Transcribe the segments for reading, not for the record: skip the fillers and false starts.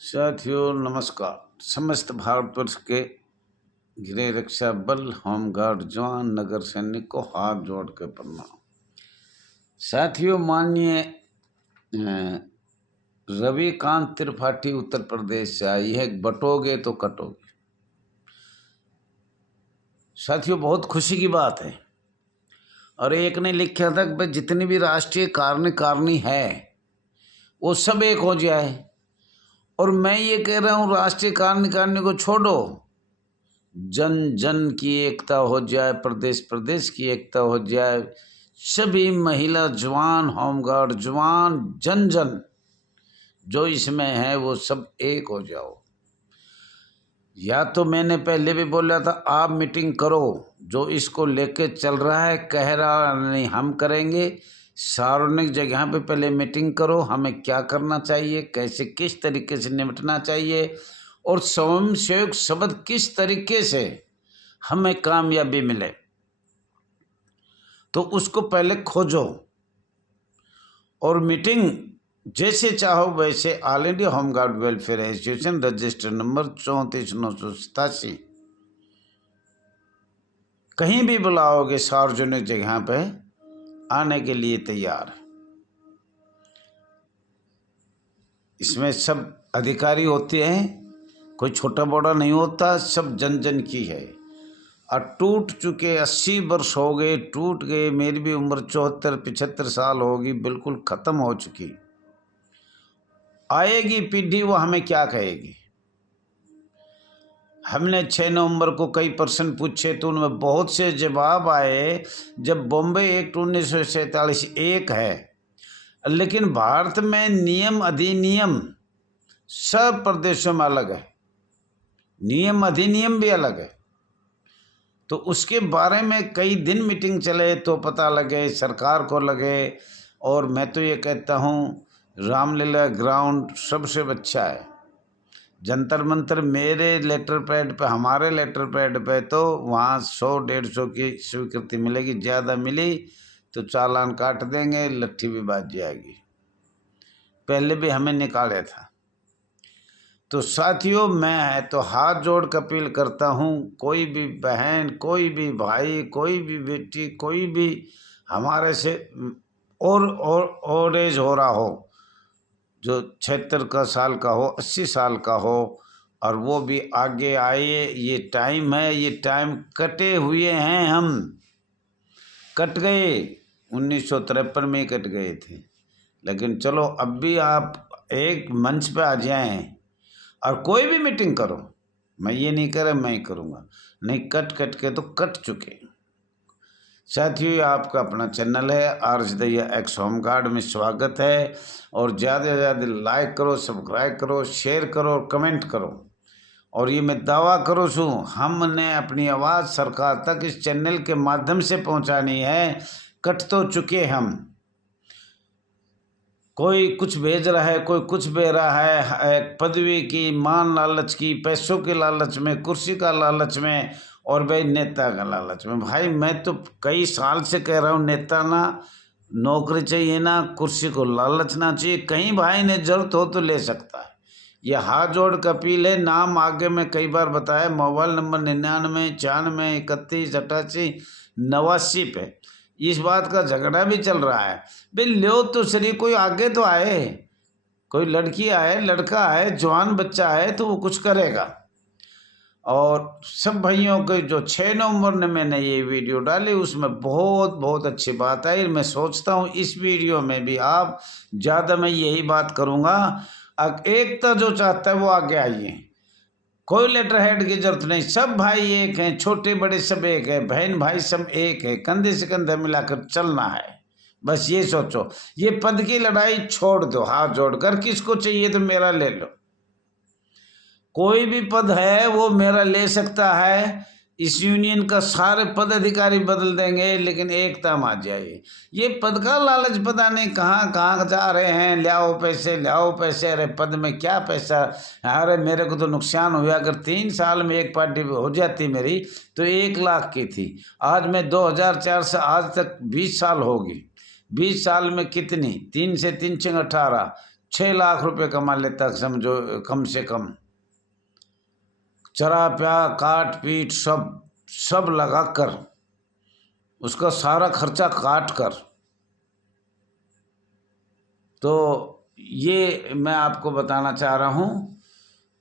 साथियों नमस्कार। समस्त भारतवर्ष के गृह रक्षा बल, होमगार्ड जवान, नगर सैनिक को हाथ जोड़ के प्रणाम। साथियों, माननीय रविकांत त्रिपाठी उत्तर प्रदेश से आई है, बटोगे तो कटोगे। साथियों, बहुत खुशी की बात है। और एक ने लिखा था कि जितनी भी राष्ट्रीय कार्यकारिणी है वो सब एक हो जाए। और मैं ये कह रहा हूँ, राष्ट्रीय कार्यकारिणी को छोड़ो, जन जन की एकता हो जाए, प्रदेश प्रदेश की एकता हो जाए, सभी महिला जवान, होमगार्ड जवान, जन जन जो इसमें है वो सब एक हो जाओ। या तो मैंने पहले भी बोला था, आप मीटिंग करो, जो इसको लेके चल रहा है कह रहा नहीं हम करेंगे। सार्वजनिक जगह पे पहले मीटिंग करो, हमें क्या करना चाहिए, कैसे किस तरीके से निपटना चाहिए और स्वयं सेवक शब्द किस तरीके से हमें कामयाबी मिले, तो उसको पहले खोजो। और मीटिंग जैसे चाहो वैसे all India home guard welfare association register number 34,987 कहीं भी बुलाओगे सार्वजनिक जगह पे आने के लिए तैयार है। इसमें सब अधिकारी होते हैं, कोई छोटा बड़ा नहीं होता, सब जन जन की है। और टूट चुके 80 वर्ष हो गए, टूट गए। मेरी भी उम्र 74-75 साल होगी, बिल्कुल ख़त्म हो चुकी। आएगी पीढ़ी, वो हमें क्या कहेगी। हमने 6 नवंबर को कई प्रश्न पूछे तो उनमें बहुत से जवाब आए। जब बॉम्बे एक्ट 1947 एक है, लेकिन भारत में नियम अधिनियम सब प्रदेशों में अलग है, नियम अधिनियम भी अलग है। तो उसके बारे में कई दिन मीटिंग चले तो पता लगे, सरकार को लगे। और मैं तो ये कहता हूँ, रामलीला ग्राउंड सबसे अच्छा है। जंतर मंतर मेरे लेटर पैड पे, हमारे लेटर पैड पे तो वहाँ 100-150 की स्वीकृति मिलेगी। ज़्यादा मिली तो चालान काट देंगे, लट्ठी भी बाज जाएगी। पहले भी हमें निकाले था। तो साथियों, मैं तो हाथ जोड़ कर अपील करता हूँ, कोई भी बहन, कोई भी भाई, कोई भी बेटी, कोई भी हमारे से और एज हो रहा हो, जो 76 का साल का हो, 80 साल का हो, और वो भी आगे आए। ये टाइम है, ये टाइम कटे हुए हैं, हम कट गए। 1953 में ही कट गए थे। लेकिन चलो, अब भी आप एक मंच पे आ जाएं और कोई भी मीटिंग करो। मैं ये नहीं कर रहा मैं ही करूँगा, नहीं, कट कट के तो कट चुके। साथियों, आपका अपना चैनल है आरज दहिया एक्स होमगार्ड में स्वागत है। और ज़्यादा से ज़्यादा लाइक करो, सब्सक्राइब करो, शेयर करो और कमेंट करो। और ये मैं दावा करूँ छूँ, हमने अपनी आवाज़ सरकार तक इस चैनल के माध्यम से पहुँचानी है। कट तो चुके हम, कोई कुछ भेज रहा है, कोई कुछ भेज रहा है, पदवी की, मान लालच की, पैसों के लालच में, कुर्सी का लालच में, और भाई नेता का लालच में। भाई मैं तो कई साल से कह रहा हूँ, नेता ना, नौकरी चाहिए ना, कुर्सी को लालच ना चाहिए। कहीं भाई ने जरूरत हो तो ले सकता है। यह हाथ जोड़ का अपील है। नाम आगे मैं कई बार बताया, मोबाइल नंबर 99 94 91 88 89 पे। इस बात का झगड़ा भी चल रहा है, भाई लो तो सही, कोई आगे तो आए, कोई लड़की आए, लड़का आए, जवान बच्चा आए तो वो कुछ करेगा। और सब भाइयों के जो 6 नवंबर ने मैंने ये वीडियो डाली, उसमें बहुत बहुत अच्छी बात आई। मैं सोचता हूँ इस वीडियो में भी आप ज़्यादा मैं यही बात करूँगा, एकता जो चाहता है वो आगे आइए। कोई लेटर हेड की जरूरत नहीं, सब भाई एक हैं, छोटे बड़े सब एक है, बहन भाई सब एक है, कंधे से कंधा मिलाकर चलना है। बस ये सोचो, ये पद की लड़ाई छोड़ दो, हाथ जोड़कर। किसको चाहिए तो मेरा ले लो, कोई भी पद है वो मेरा ले सकता है। इस यूनियन का सारे पद अधिकारी बदल देंगे, लेकिन एकता में आ जाइए। ये पद का लालच पता नहीं कहाँ कहाँ जा रहे हैं, लाओ पैसे, लाओ पैसे। अरे पद में क्या पैसा, अरे मेरे को तो नुकसान हुआ। अगर 3 साल में एक पार्टी हो जाती मेरी तो 1 लाख की थी। आज मैं 2004 से आज तक 20 साल होगी। 20 साल में कितनी, 3 से 3 6 18, 6 लाख रुपए कमा लेता समझो, कम से कम। चरा प्या काट पीट सब लगा कर, उसका सारा खर्चा काट कर। तो ये मैं आपको बताना चाह रहा हूँ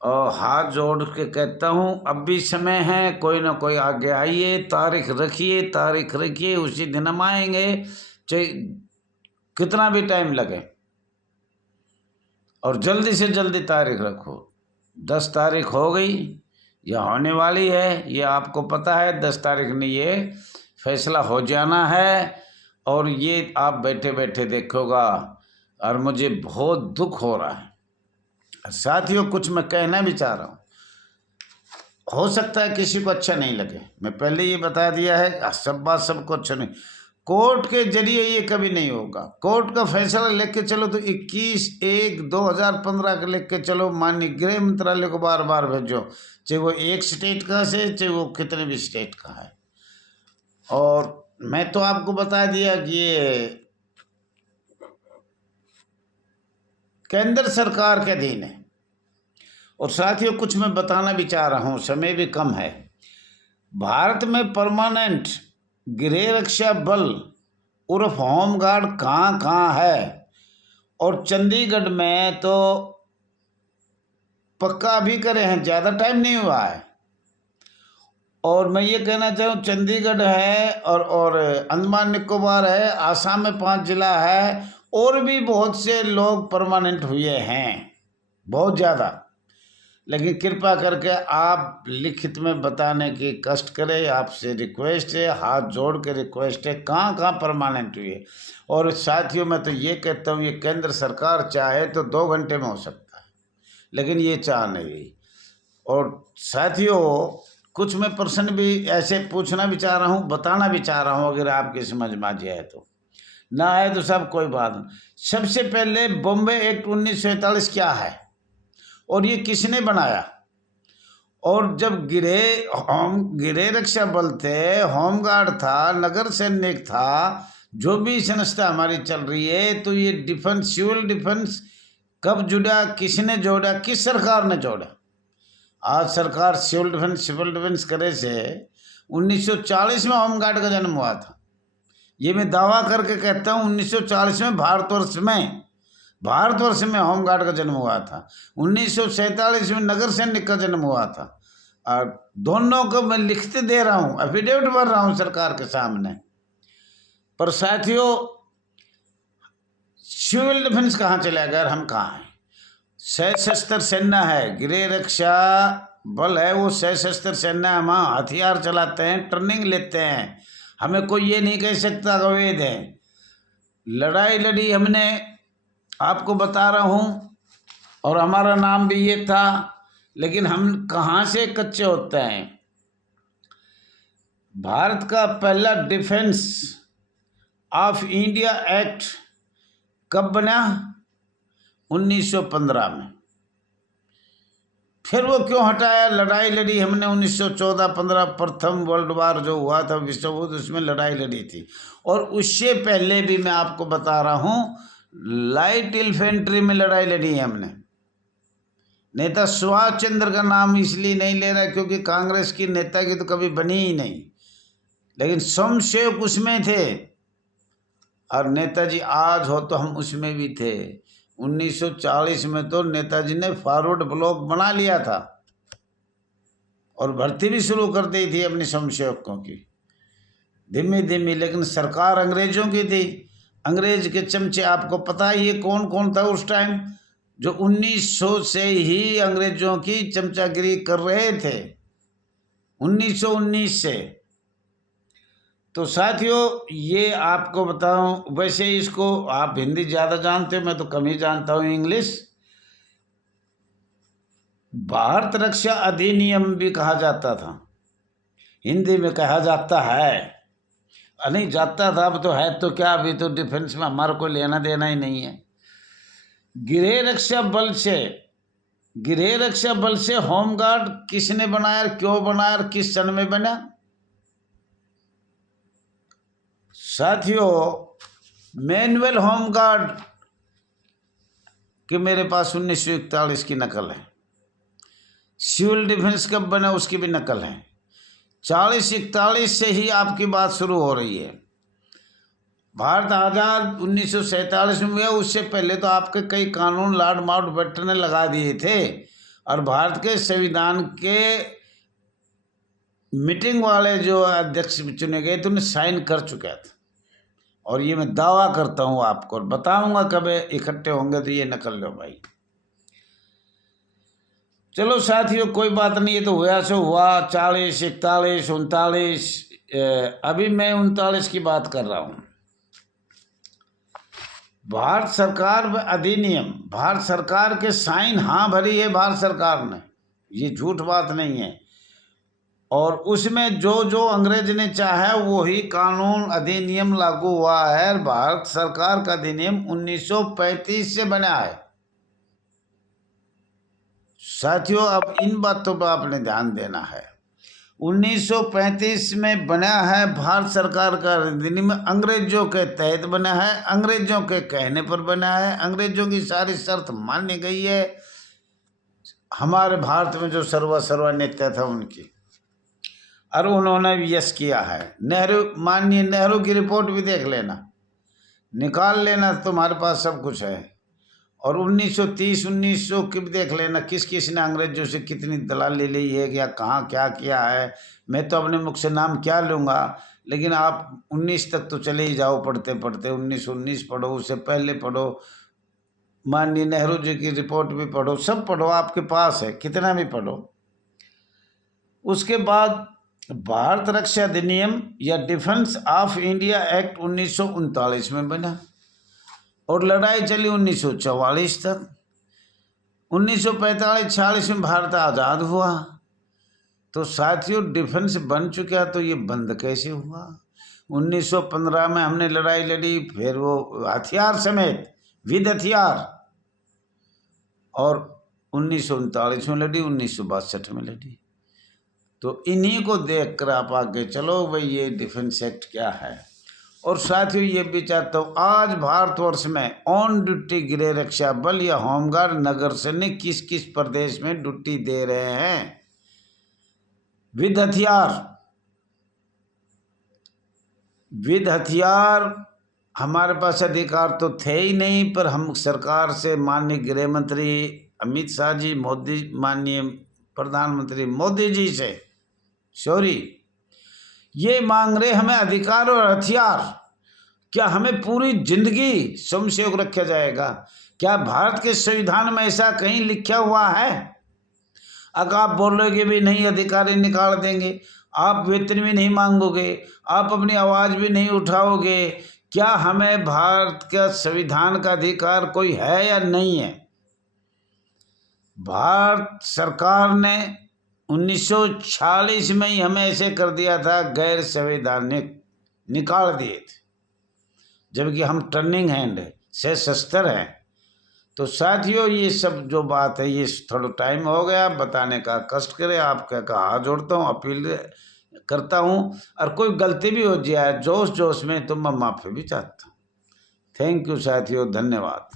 और हाथ जोड़ के कहता हूँ, अब भी समय है, कोई ना कोई आगे आइए, तारीख रखिए, उसी दिन हम आएंगे, चाहे कितना भी टाइम लगे। और जल्दी से जल्दी तारीख रखो। 10 तारीख हो गई या होने वाली है, ये आपको पता है। 10 तारीख में ये फैसला हो जाना है और ये आप बैठे बैठे देखोगा। और मुझे बहुत दुख हो रहा है साथियों, कुछ मैं कहना भी चाह रहा हूँ, हो सकता है किसी को अच्छा नहीं लगे, मैं पहले ये बता दिया है, सब बात सबको अच्छा नहीं। कोर्ट के जरिए ये कभी नहीं होगा। कोर्ट का फैसला लेके चलो तो 21/1/2015 का लेके चलो, माननीय गृह मंत्रालय को बार बार भेजो, चाहे वो एक स्टेट का से, चाहे वो कितने भी स्टेट का है। और मैं तो आपको बता दिया कि ये केंद्र सरकार के अधीन है। और साथियों, कुछ मैं बताना भी चाह रहा हूँ, समय भी कम है। भारत में परमानेंट गृह रक्षा बल उर्फ होमगार्ड कहाँ कहाँ है, और चंडीगढ़ में तो पक्का भी करे हैं, ज़्यादा टाइम नहीं हुआ है। और मैं ये कहना चाहूँ, चंडीगढ़ है और अंडमान निकोबार है, आसाम में 5 जिला है, और भी बहुत से लोग परमानेंट हुए हैं, बहुत ज़्यादा। लेकिन कृपा करके आप लिखित में बताने की कष्ट करें, आपसे रिक्वेस्ट है, हाथ जोड़ के रिक्वेस्ट है, कहाँ कहाँ परमानेंट हुए। और साथियों, मैं तो ये कहता हूँ, ये केंद्र सरकार चाहे तो 2 घंटे में हो सकता है, लेकिन ये चाह नहीं। और साथियों, कुछ मैं प्रश्न भी ऐसे पूछना भी चाह रहा हूँ, बताना भी चाह रहा हूँ, अगर आपकी समझ में आ जाए तो, ना आए तो सब कोई बात नहीं। सबसे पहले बॉम्बे एक्ट 1947 क्या है और ये किसने बनाया? और जब गृह रक्षा बल थे, होमगार्ड था, नगर सैनिक था, जो भी संस्था हमारी चल रही है, तो ये डिफेंस, सिविल डिफेंस कब जुड़ा, किसने जोड़ा, किस सरकार ने जोड़ा? आज सरकार सिविल डिफेंस करे से 1940 में होमगार्ड का जन्म हुआ था। ये मैं दावा करके कहता हूँ, 1940 में भारतवर्ष में होमगार्ड का जन्म हुआ था। 1947 में नगर सैनिक का जन्म हुआ था। और दोनों को मैं लिखते दे रहा हूँ, एफिडेविट भर रहा हूँ सरकार के सामने। पर साथियों, सिविल डिफेंस कहाँ चला गया, हम कहाँ हैं? सशस्त्र सेना है, गृह रक्षा बल है, वो सशस्त्र सेना है। हम हथियार चलाते हैं, ट्रेनिंग लेते हैं, हमें कोई ये नहीं कह सकता अवैध है। लड़ाई लड़ी हमने, आपको बता रहा हूँ, और हमारा नाम भी ये था। लेकिन हम कहाँ से कच्चे होते हैं? भारत का पहला डिफेंस ऑफ इंडिया एक्ट कब बना? 1915 में। फिर वो क्यों हटाया? लड़ाई लड़ी हमने 1914-15 प्रथम वर्ल्ड वार जो हुआ था, विश्व युद्ध, उसमें लड़ाई लड़ी थी। और उससे पहले भी मैं आपको बता रहा हूँ, लाइट इन्फेंट्री में लड़ाई लड़ी है हमने। नेता सुभाष चंद्र का नाम इसलिए नहीं ले रहा क्योंकि कांग्रेस की नेता की तो कभी बनी ही नहीं, लेकिन स्वयंसेवक उसमें थे। और नेताजी आज हो तो हम उसमें भी थे। 1940 में तो नेताजी ने फॉरवर्ड ब्लॉक बना लिया था और भर्ती भी शुरू कर दी थी अपने स्वयंसेवकों की, धीमी धीमी। लेकिन सरकार अंग्रेजों की थी, अंग्रेज के चमचे, आपको पता है ये कौन कौन था उस टाइम, जो 1900 से ही अंग्रेजों की चमचागिरी कर रहे थे, 1919 से। तो साथियों, ये आपको बताऊं, वैसे इसको आप हिंदी ज़्यादा जानते हो, मैं तो कम ही जानता हूँ इंग्लिश। भारत रक्षा अधिनियम भी कहा जाता था, हिंदी में कहा जाता है, नहीं जाता था, अब तो है तो क्या, अभी तो डिफेंस में हमारा कोई लेना देना ही नहीं है। गृह रक्षा बल से होमगार्ड किसने बनाया, क्यों बनाया, किस सन में बना? साथियों, मैनुअल होमगार्ड कि मेरे पास 1941 की नकल है। सिविल डिफेंस कब बना उसकी भी नकल है। 40-41 से ही आपकी बात शुरू हो रही है। भारत आज़ाद 1947 में हुआ, उससे पहले तो आपके कई कानून लॉर्ड माउंटबेटन ने लगा दिए थे और भारत के संविधान के मीटिंग वाले जो अध्यक्ष चुने गए थे उन्हें साइन कर चुका था। और ये मैं दावा करता हूँ आपको, और बताऊंगा कब इकट्ठे होंगे तो ये नकल लो भाई। चलो साथियों, कोई बात नहीं, ये तो हुआ सो हुआ। 40, 41, 39, अभी मैं 39 की बात कर रहा हूँ। भारत सरकार अधिनियम, भारत सरकार के साइन हाँ भरी है भारत सरकार ने, ये झूठ बात नहीं है। और उसमें जो जो अंग्रेज ने चाहा वही कानून अधिनियम लागू हुआ है। भारत सरकार का अधिनियम 1935 से बना है। साथियों, अब इन बातों पर आपने ध्यान देना है। 1935 में बना है भारत सरकार का अधिनियम, अंग्रेजों के तहत बना है, अंग्रेजों के कहने पर बना है, अंग्रेजों की सारी शर्त मान्य गई है। हमारे भारत में जो सर्वा नेता था उनकी, और उन्होंने भी यस किया है। नेहरू, माननीय नेहरू की रिपोर्ट भी देख लेना, निकाल लेना, तुम्हारे पास सब कुछ है। और 1930, 1900 की भी देख लेना, किस किस ने अंग्रेजों से कितनी दलाली ली है, या कहाँ क्या किया है। मैं तो अपने मुख से नाम क्या लूँगा, लेकिन आप 19 तक तो चले ही जाओ पढ़ते पढ़ते। 1919 पढ़ो, उससे पहले पढ़ो, माननीय नेहरू जी की रिपोर्ट भी पढ़ो, सब पढ़ो, आपके पास है, कितना भी पढ़ो। उसके बाद भारत रक्षा अधिनियम या डिफेंस ऑफ इंडिया एक्ट 1939 में बना और लड़ाई चली 1944 तक। 1945-46 में भारत आज़ाद हुआ। तो साथियों, डिफेंस बन चुका तो ये बंद कैसे हुआ? 1915 में हमने लड़ाई लड़ी, फिर वो हथियार समेत विद हथियार, और 1939 में लड़ी, 1962 में लड़ी। तो इन्हीं को देख कर आप आगे चलो भाई, ये डिफेंस एक्ट क्या है। और साथियों, ये भी चाहता हूँ, आज भारतवर्ष में ऑन ड्यूटी गृह रक्षा बल या होमगार्ड नगर सैनिक किस किस प्रदेश में ड्यूटी दे रहे हैं विद हथियार। विद हथियार हमारे पास अधिकार तो थे ही नहीं, पर हम सरकार से माननीय गृह मंत्री अमित शाह जी, मोदी, माननीय प्रधानमंत्री मोदी जी से ये मांग रहे हमें अधिकार और हथियार। क्या हमें पूरी जिंदगी स्वयंसेवक रखा जाएगा? क्या भारत के संविधान में ऐसा कहीं लिखा हुआ है? अगर आप बोलोगे भी नहीं, अधिकारी निकाल देंगे, आप वेतन भी नहीं मांगोगे, आप अपनी आवाज़ भी नहीं उठाओगे, क्या हमें भारत का संविधान का अधिकार कोई है या नहीं है? भारत सरकार ने 1946 में ही हमें ऐसे कर दिया था, गैर संवैधानिक निकाल दिए थे, जबकि हम टर्निंग हैंड से सशस्त्र हैं। तो साथियों, ये सब जो बात है, ये थोड़ा टाइम हो गया बताने का, कष्ट करे आपका हाथ जोड़ता हूँ, अपील करता हूँ। और कोई गलती भी हो जाए जोश जोश में तो मैं माफ़ी भी चाहता हूँ। थैंक यू साथियों, धन्यवाद।